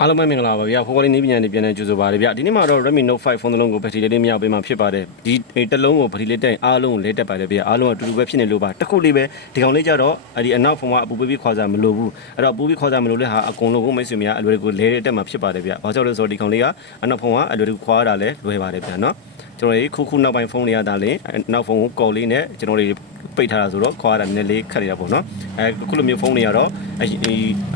အားလုံးပဲမင်္ဂလာပါဗျာဖိုကောလေးနေပညာနေပြန်နေကြိုဆိုပါရဗျာဒီနေ့မှာတော့ Redmi Note 5ဖုန်းတစ်လုံးကိုဘက်ထရီလေးလေးမရောက်ပေးမှဖြစ်ပါတယ်ဒီတစ်လုံးကိုဘက်ထရီလေးတက်ရင်အားလုံးကိုလဲတက်ပါတယ်ဗျာအားလုံးအတူတူပဲဖြစ်နေလို့ပါတစ်ခုလေးပဲဒီကောင်လေးကြတော့အဲ့ဒီအနောက်ဖုန်းကအပူပေးပြီးခွာစားမလို့ဘူးအဲ့တော့ပူပြီးခွာစားမလို့လဲဟာအကုန်လုံးကိုမိတ်ဆွေများအလွယ်တကူလဲတက်မှဖြစ်ပါတယ်ဗျာဘာကြောင့်လဲဆိုတော့ဒီကောင်လေးကအနောက်ဖုန်းကအလွယ်တကူခွာရတာလဲလွယ်ပါတယ်ဗျာနော်ကျွန်တော်တို့ခုခုနောက်ပိုင်းဖုန်းတွေကဒါလေနောက်ဖုန်းကိုကော်လေးနဲ့ကျွန်တော်တို့ပိတ်ထားတာဆိုတော့ခွာရတာနည်းနည်းလေးခက်နေတာပေါ့နော်အဲခုလိုမျိုးဖုန်းတွေကတော့အဲ့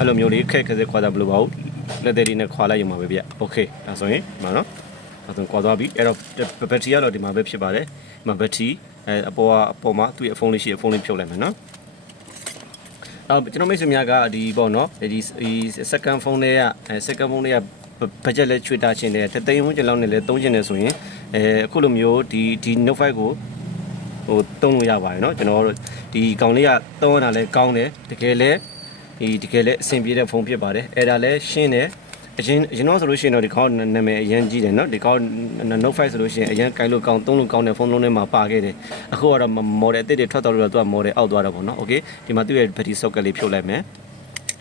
လိုမျိုးလေးခက်ခက်စဲခွာစားမလို့ပါဘူး လက်သေးလေးနဲ့ခွာလိုက်ရုံပါပဲဗျโอเคဒါဆိုရင်ဒီမှာနော်ဒါဆိုရင်ခွာသွားပြီအဲ့တော့ဘက်ထရီကတော့ဒီမှာပဲဖြစ်ပါတယ်ဒီမှာဘက်ထရီအဲအပေါ်ကအပေါ်မှာသူ့ရဲ့ဖုန်းလေးရှိရဲ့ဖုန်းလေးဖြုတ်လိုက်မယ်နော်အော်ကျွန်တော်မိတ်ဆွေများကဒီပေါ့နော်ဒီဒီ second phone လေးကအဲ second phone လေးကဘတ်ဂျက်လဲချွေတာချင်းတယ်တသိန်းဝန်းကျင်လောက်နဲ့လဲသုံးချင်တယ်ဆိုရင်အဲအခုလိုမျိုးဒီဒီ Note 5ကိုဟိုတုံးလို့ရပါတယ်เนาะကျွန်တော်တို့ဒီကောင်လေးကတုံးရတာလဲကောင်းတယ်တကယ်လဲ ဒီတကယ်လည်းအဆင်ပြေတဲ့ဖုန်းဖြစ်ပါတယ်အဲ့ဒါလည်းရှင်းတယ်အရင်အရင်တော့ဆိုလို့ရှိရင်တော့ဒီကောင်နာမည်အရင်ကြီးတယ်နော်ဒီကောင် Note 5ဆိုလို့ရှိရင်အရင်ကိုင်လို့ကောင်းသုံးလို့ကောင်းတဲ့ဖုန်းလုံးထဲမှာပါခဲ့တယ်အခုကတော့ model အစ်စ်တွေထွက်တော့လို့တော့သူက model အောက်သွားတာပေါ့နော် okay ဒီမှာသူ့ရဲ့ battery socket လေးဖြုတ်လိုက်မယ်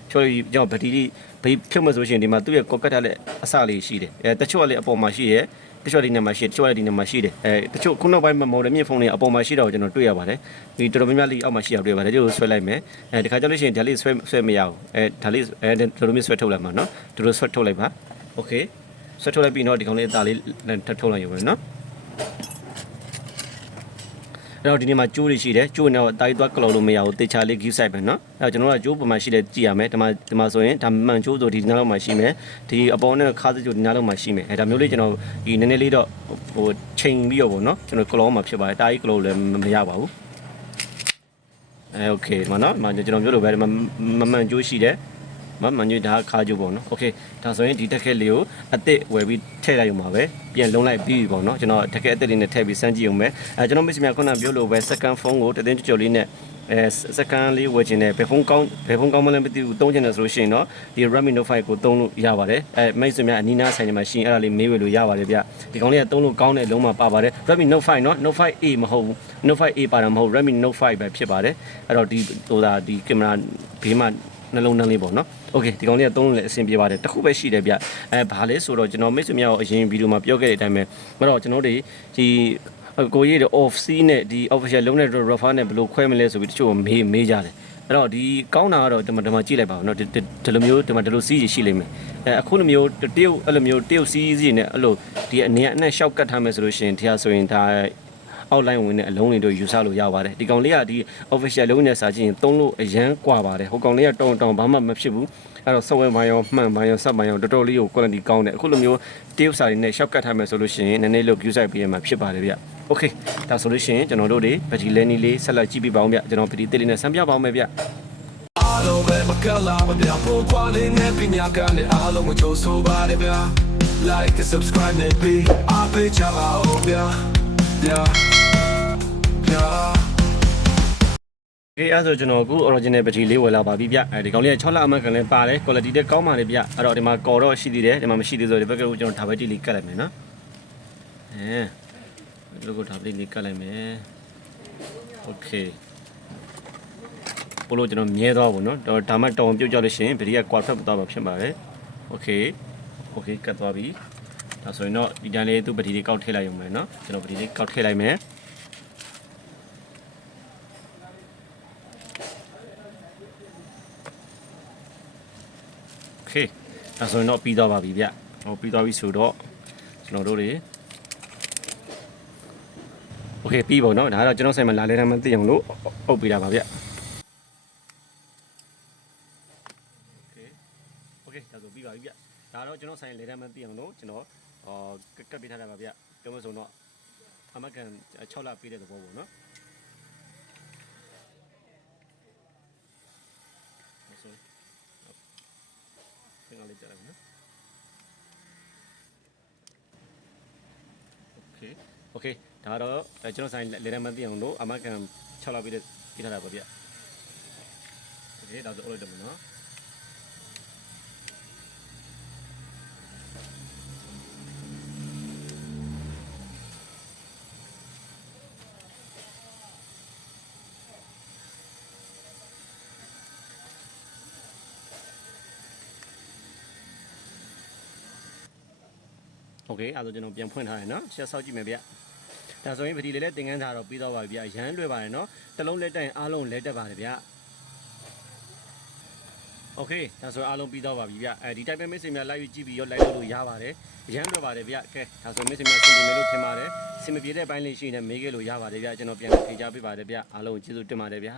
ဖြုတ်ပြီးကျွန်တော် battery လေးဖြုတ်မှဆိုလို့ရှိရင်ဒီမှာသူ့ရဲ့ cocket ထားတဲ့အစလေးရှိတယ်အဲတချို့ကလည်းအပေါ်မှာရှိရဲ့ တချို့ဒီနေမှာရှိတယ်တချို့ကဒီနေမှာရှိတယ်အဲတချို့ခုနောက်ပိုင်းမှာမော်ဒယ်မြင့်ဖုန်းတွေအပေါ်မှာရှိတော့ကျွန်တော်တွေ့ရပါတယ်ဒီတော်တော်များများလေးအောက်မှာရှိရတွေ့ပါတယ်ဒီလိုဆွဲလိုက်မယ်အဲဒီခါကျလို့ရှိရင်ဒါလေးဆွဲဆွဲမရဘူးအဲဒါလေးအဲဒီလိုမျိုးဆွဲထုတ်လိုက်မှာနော်ဒီလိုဆွဲထုတ်လိုက်ပါโอเคဆွဲထုတ်လိုက်ပြီးတော့ဒီကောင်လေးအသားလေးထုတ်လိုက်ရုံပဲနော်အဲ့ တော့ဒီနေ့မှာကျိုးတွေရှိတယ်ကျိုးနဲ့တော့တာရီသွားကလော်လို့မရဘူးတေချာလေး give side ပဲเนาะအဲ့တော့ကျွန်တော်တို့ကကျိုးပုံမှန်ရှိတယ်ကြည့်ရမယ်ဒီမှာဒီမှာဆိုရင်ဒါမှန်ကျိုးဆိုဒီနားလောက်မှာရှိမယ်ဒီအပေါ်နဲ့ခါးစကျိုးဒီနားလောက်မှာရှိမယ်အဲ့ဒါမျိုးလေးကျွန်တော်ဒီနည်းနည်းလေးတော့ဟိုချိန်ပြီးတော့ဗောနော်ကျွန်တော်ကလော်မှာဖြစ်ပါတယ်တာရီကလော်လည်းမရပါဘူးအဲโอเคဒီမှာเนาะဒီမှာကျွန်တော်ပြောလို့ပဲဒီမှာမမှန်ကျိုးရှိတယ် မမှန်ကျိုးဒါခါကျိုးပေါ့နော်โอเคဒါဆိုရင်ဒီတက်ခက်လေးကိုအစ်စ်ဝယ်ပြီးထည့်လိုက်ရုံပါပဲပြန်လုံးလိုက်ပြီးပြီပေါ့နော်ကျွန်တော်တက်ခက်အစ်စ်လေးနဲ့ထည့်ပြီးစမ်းကြည့်ရုံပဲအဲကျွန်တော်မိတ်ဆွေများခုနပြောလို့ပဲ second phone ကိုတသိန်းကြော်လေးနဲ့အဲစကန်လေးဝယ်ခြင်းနဲ့ဘယ်ဖုန်းကောင်းဘယ်ဖုန်းကောင်းမလဲမသိဘူးသုံးချင်တယ်ဆိုလို့ရှိရင်တော့ဒီ Redmi Note 5ကိုသုံးလို့ရပါတယ်အဲမိတ်ဆွေများအနီးနားဆိုင်တွေမှာရှိရင်အဲ့ဒါလေးမေးဝယ်လို့ရပါတယ်ဗျဒီကောင်လေးကသုံးလို့ကောင်းတဲ့လုံးမှာပါပါတယ် Redmi Note 5เนาะ Note 5A မဟုတ်ဘူး Note 5A ပါတာမဟုတ် Redmi Note 5ပဲဖြစ်ပါတယ်အဲ့တော့ဒီဟိုဒါဒီကင်မရာဘေးမှာ နှလုံးနှလေးပေါ့နော်โอเคဒီကောင်လေးကသုံးလို့လည်းအဆင်ပြေပါတယ်တခုပဲရှိတယ်ဗျအဲဘာလဲဆိုတော့ကျွန်တော်မိတ်ဆွေများကိုအရင်ဗီဒီယိုမှာပြောခဲ့တဲ့အတိုင်းပဲမတော့ကျွန်တော်တို့ဒီကိုရေးတဲ့ off sea နဲ့ဒီ official လုံးနဲ့ rougher နဲ့ဘယ်လိုခွဲမလဲဆိုပြီးတချို့မေးမေးကြတယ်အဲ့တော့ဒီကောင်းတာကတော့ဒီမှာဒီမှာကြည့်လိုက်ပါဦးเนาะဒီဒီလိုမျိုးဒီမှာဒီလိုစီးရှိလိမ့်မယ်အဲအခုလိုမျိုးတရုတ်အဲ့လိုမျိုးတရုတ်စီးစီးနဲ့အဲ့လိုဒီအနေအနဲ့ရှောက်ကတ်ထားမယ်ဆိုလို့ရှိရင်တရားဆိုရင်ဒါ outline ဝင်တဲ့အလုံးတွေတို့ယူဆလို့ရပါတယ်ဒီကောင်လေးကဒီ official လုံးနဲ့စာကြည့်ရင်သုံးလို့အရန်ကွာပါတယ်ဟိုကောင်လေးကတောင်တောင်ဘာမှမဖြစ်ဘူးအဲ့တော့ software ပိုင်းရောမှန်ပိုင်းရော sub ပိုင်းရောတော်တော်လေးကို quality ကောင်းတယ်အခုလိုမျိုး tape စာတွေနဲ့ shortcut ထားမယ်ဆိုလို့ရှိရင်နည်းနည်းလို့ view site ပေးရမှာဖြစ်ပါတယ်ဗျ Okay ဒါဆိုလို့ရှိရင်ကျွန်တော်တို့တွေဗတိလဲနီလေးဆက်လက်ကြည့်ပြပါအောင်ဗျကျွန်တော်ဗတိတိလေးနဲ့ဆံပြပါအောင်မယ်ဗျအားလုံးပဲမကလာမပြောင်းဖို့ကွာလေးနဲ့ပြညာကနဲ့အားလုံးကိုချိုးဆိုပါတယ်ဗျ Like and subscribe နဲ့ be အပေးချပါဦးဗျ Yeah အေးအဲ့ဆိုကျွန်တော်အခု original battery လေးဝယ်လာပါပြီဗျအဲဒီကောင်လေးက6လအမှန်ကန်လည်းပါတယ် quality တက်ကောင်းပါတယ်ဗျအဲ့တော့ဒီမှာ core တော့ရှိသေးတယ်ဒီမှာမရှိသေးဆိုဒီဘက်ကကိုကျွန်တော် double tick လေးကတ်လိုက်မယ်နော်အဲဒီလိုကို double tick လေးကတ်လိုက်မယ် okay ပို့လို့ကျွန်တော်မြဲသွားဘူးနော်တော့ဒါမှတောင်ပြုတ်ကြလို့ရှိရင် battery က quad fat သွားမှာဖြစ်ပါတယ် okay okay ကတ်သွားပြီဒါဆိုရင်တော့ဒီတန်လေးသူ့ battery လေးကောက်ထည့်လိုက်ရုံပဲနော်ကျွန်တော် battery လေးကောက်ထည့်လိုက်မယ် โอเคဒါဆိုရင်တော့ပြီးသွားပါပြီဗျဟောပြီးသွားပြီဆိုတော့ကျွန်တော်တို့တွေโอเคပြီးပါတော့ဒါကတော့ကျွန်တော်ဆိုင်မှာလာလဲတမ်းမသိအောင်လို့အုပ်ပေးတာပါဗျโอเคโอเคဒါဆိုပြီးပါပြီဗျဒါတော့ကျွန်တော်ဆိုင်လဲတမ်းမသိအောင်လို့ကျွန်တော်အော်ကတ်ပေးထားတာပါဗျပြောမစုံတော့အမကန်6လပေးတဲ့သဘောပေါ့နော်ဆို လေးကြားလိုက်မယ်โอเคโอเคဒါတော့အဲကျွန်တော်ဆိုင်လေရမသိအောင်လို့အမကန်6လောက်ပြီးတဲ့ပြထားတာပါဗျโอเคဒါဆိုအော်လိုက်တယ်မနော် โอเคအဲ့ဒါဆိုကျွန်တော်ပြန်ဖွင့်ထားတယ်နော်ဆက်ဆောက်ကြည့်မယ်ဗျဒါဆိုရင်ပတိလေးလည်းသင်ခန်းစာတော့ပြီးတော့ပါပြီဗျရမ်းလွယ်ပါတယ်နော်တစ်လုံးလက်တိုင်အားလုံးလက်တက်ပါတယ်ဗျโอเคဒါဆိုအားလုံးပြီးတော့ပါပြီဗျအဲဒီ type ပဲ message များ live ကြည့်ပြီးရော live လုပ်လို့ရပါတယ်ရမ်းလွယ်ပါတယ်ဗျကဲဒါဆို message များဆင်ပြေမယ်လို့ထင်ပါတယ်စင်မပြေတဲ့ဘိုင်းလေးရှိနေမေးခဲ့လို့ရပါတယ်ဗျကျွန်တော်ပြန်ဖြေချပေးပါတယ်ဗျအားလုံးကျေးဇူးတင်ပါတယ်ဗျ